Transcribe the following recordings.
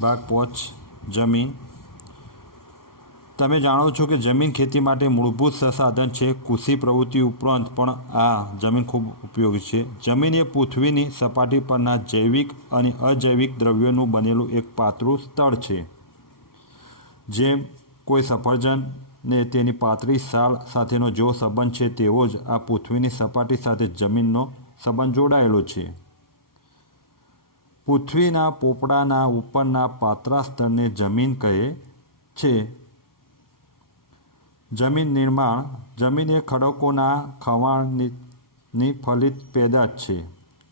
ભાગ 5 જમીન। તમે જાણો છો કે જમીન ખેતી માટે મૂળભૂત સંસાધન છે। કૃષિ પ્રવૃત્તિ ઉપરાંત પણ આ જમીન ખૂબ ઉપયોગી છે। જમીન એ પૃથ્વીની સપાટી પરના જૈવિક અને અજૈવિક દ્રવ્યોનું બનેલું એક પાતળું સ્થળ છે। જેમ કોઈ સફરજનને તેની પાતળી છાલ સાથેનો જેવો સંબંધ છે, તેવો જ આ પૃથ્વીની સપાટી સાથે જમીનનો સંબંધ જોડાયેલો છે। પૃથ્વીના પોપડાના ઉપરના પાતળા સ્તરને જમીન કહે છે। જમીન નિર્માણ। જમીન એ ખડકોના ખવાણની ફલિત પેદાશ છે।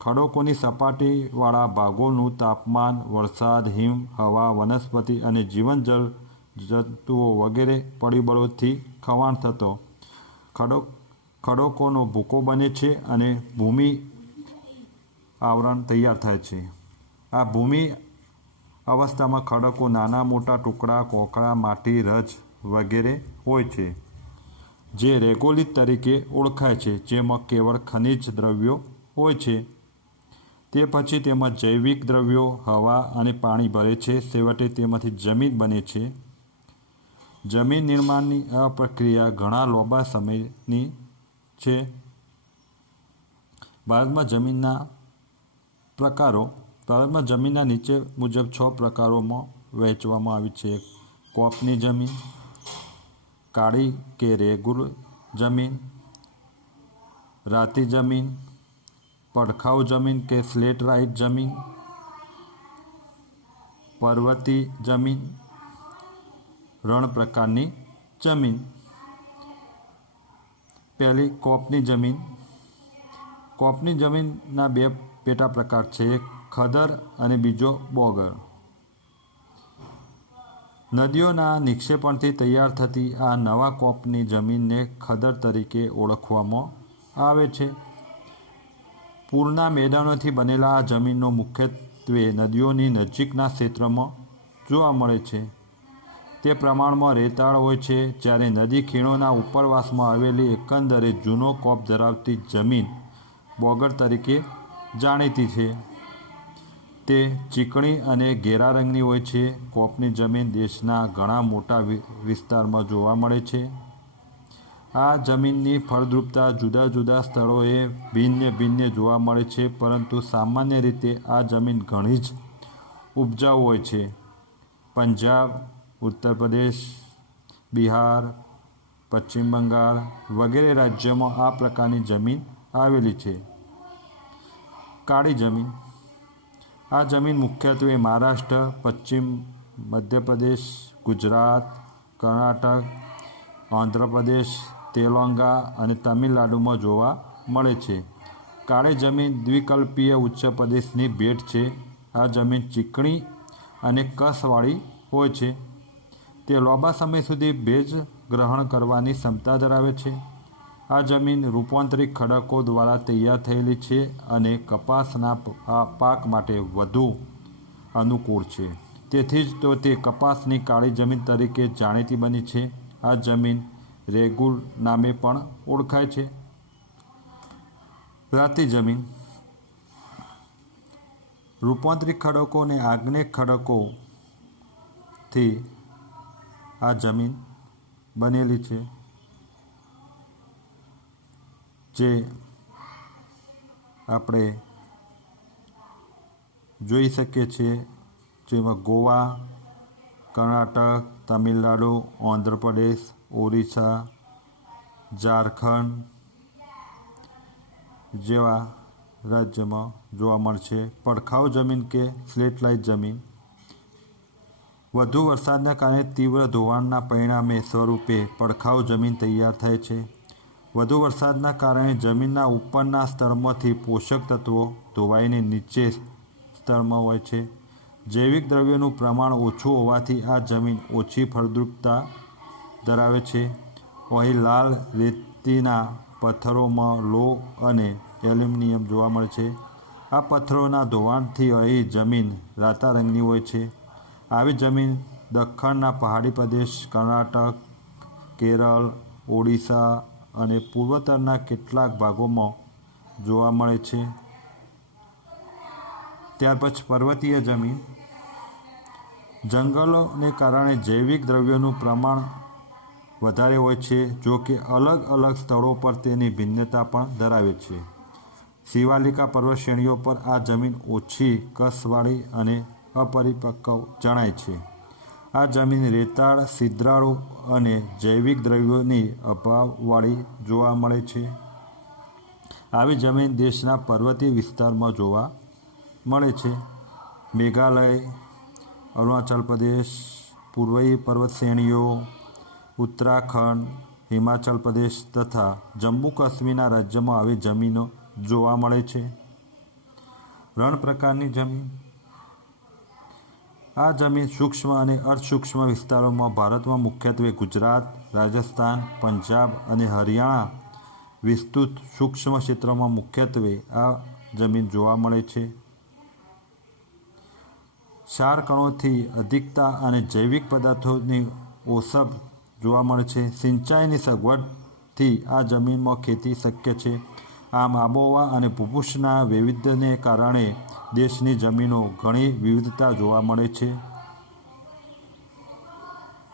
ખડકોની સપાટીવાળા ભાગોનું તાપમાન, વરસાદ, હિમ, હવા, વનસ્પતિ અને જીવજંતુઓ વગેરે પરિબળોથી ખવાણ થતો ખડકોનો ભૂકો બને છે અને ભૂમિ આવરણ તૈયાર થાય છે। આ ભૂમિ અવસ્થામાં ખડકો નાના મોટા ટુકડા, કોકરા, માટી, રજ વગેરે હોય છે, જે રેગોલિથ તરીકે ઓળખાય છે, જેમાં કેવળ ખનિજ દ્રવ્યો હોય છે। તે પછી તેમાં જૈવિક દ્રવ્યો, હવા અને પાણી ભરે છે। છેવટે તેમાંથી જમીન બને છે। જમીન નિર્માણની આ પ્રક્રિયા ઘણા લાંબા સમયની છે। ભારતમાં જમીનના પ્રકારો। ભારતમાં જમીનના નીચે મુજબ 6 પ્રકારોમાં વહેંચવામાં આવી છે। કોપની જમીન, કાળી કે રેગુલ જમીન, રાતી જમીન, પડખાઉ જમીન કે સ્લેટરાઇટ જમીન, પર્વતીય જમીન, રણ પ્રકારની જમીન। પહેલી કોપની જમીન। કોપની જમીનના 2 પેટા પ્રકાર છે, એક ખદર અને બીજો બોગર। નદીઓના નિક્ષેપણથી તૈયાર થતી આ નવા કોપની જમીનને ખદર તરીકે ઓળખવામાં આવે છે। પૂરના મેદાનોથી બનેલા આ જમીનો મુખ્યત્વે નદીઓની નજીકના ક્ષેત્રમાં જોવા મળે છે। તે પ્રમાણમાં રેતાળ હોય છે, જ્યારે નદી ખીણોના ઉપરવાસમાં આવેલી એકંદરે જૂનો કોપ ધરાવતી જમીન બોગર તરીકે જાણીતી છે। તે ચીકણી અને ઘેરા રંગની હોય છે। કોપની જમીન દેશના ઘણા મોટા વિસ્તારમાં જોવા મળે છે। આ જમીનની ફળદ્રુપતા જુદા જુદા સ્થળોએ ભિન્ન જોવા મળે છે, પરંતુ સામાન્ય રીતે આ જમીન ઘણી જ ઉપજાઉ હોય છે। પંજાબ, ઉત્તર પ્રદેશ, બિહાર, પશ્ચિમ બંગાળ વગેરે રાજ્યોમાં આ પ્રકારની જમીન આવેલી છે। કાળી જમીન। આ જમીન મુખ્યત્વે મહારાષ્ટ્ર, પશ્ચિમ મધ્યપ્રદેશ, ગુજરાત, કર્ણાટક, આંધ્રપ્રદેશ, તેલંગાણા અને તમિલનાડુમાં જોવા મળે છે। કાળી જમીન દ્વિકલ્પીય ઉચ્ચ પ્રદેશની ભેટ છે। આ જમીન ચીકણી અને કસવાળી હોય છે। તે લાંબા સમય સુધી ભેજ ગ્રહણ કરવાની ક્ષમતા ધરાવે છે। આ જમીન રૂપાંતરિત ખડકો દ્વારા તૈયાર થયેલી છે અને કપાસના પાક માટે વધુ અનુકૂળ છે। તેથી જ તો તે કપાસની કાળી જમીન તરીકે જાણીતી બની છે। આ જમીન રેગુલ નામે પણ ઓળખાય છે। રાતી જમીન। રૂપાંતરિત ખડકો અને આગ્નેય ખડકોથી આ જમીન બનેલી છે, જે આપણે જોઈ શકીએ છીએ, જેમાં ગોવા, કર્ણાટક, તમિલનાડુ, આંધ્રપ્રદેશ, ઓરિસ્સા, ઝારખંડ જેવા રાજ્યોમાં જોવા મળશે। પડખાઉ જમીન કે સ્લેટરાઇટ જમીન। વધુ વરસાદના કારણે તીવ્ર ધોવાણના પરિણામે સ્વરૂપે પડખાઉ જમીન તૈયાર થાય છે। વધુ વરસાદના કારણે જમીનના ઉપરના સ્તરમાંથી પોષક તત્વો ધોવાઈને નીચે સ્તરમાં હોય છે। જૈવિક દ્રવ્યોનું પ્રમાણ ઓછું હોવાથી આ જમીન ઓછી ફળદ્રુપતા ધરાવે છે। અહીં લાલ રેતીના પથ્થરોમાં લોહ અને એલ્યુમિનિયમ જોવા મળે છે। આ પથ્થરોના ધોવાણથી અહીં જમીન રાતા રંગની હોય છે। આવી જમીન દખ્ખણના પહાડી પ્રદેશ, કર્ણાટક, કેરળ, ઓડિશા અને પૂર્વોત્તરના કેટલાક ભાગોમાં જોવા મળે છે। ત્યાર પછી પર્વતીય જમીન। જંગલોને કારણે જૈવિક દ્રવ્યોનું પ્રમાણ વધારે હોય છે, જો કે અલગ અલગ સ્થળો પર તેની ભિન્નતા પણ ધરાવે છે. શિવાલિકા પર્વતશ્રેણીઓ પર આ જમીન ઓછી કસવાળી અને અપરિપક્વ જણાય છે. આ જમીન રેતાળ, છિદ્રાળુ અને જૈવિક દ્રવ્યોની અભાવવાળી જોવા મળે છે. આવી જમીન દેશના પર્વતીય વિસ્તારમાં જોવા મળે છે. મેઘાલય, અરુણાચલ પ્રદેશ, પૂર્વીય પર્વતશ્રેણીઓ, ઉત્તરાખંડ, હિમાચલ પ્રદેશ તથા જમ્મુ કાશ્મીરના રાજ્યોમાં આવી જમીનો જોવા મળે છે. રણ પ્રકારની જમીન. આ જમીન સૂક્ષ્મ અને અર્ધસૂક્ષ્મ વિસ્તારોમાં ભારતમાં મુખ્યત્વે ગુજરાત, રાજસ્થાન, પંજાબ અને હરિયાણા વિસ્તૃત સૂક્ષ્મ ક્ષેત્રોમાં મુખ્યત્વે આ જમીન જોવા મળે છે. ક્ષાર કણોથી અધિકતા અને જૈવિક પદાર્થોની ઓસબ જોવા મળે છે. સિંચાઈની સગવડથી આ જમીનમાં ખેતી શક્ય છે. આમ આબોહવા અને ભૂપૃષ્ઠના વૈવિધ્યને કારણે દેશની જમીનો ઘણી વિવિધતા જોવા મળે છે.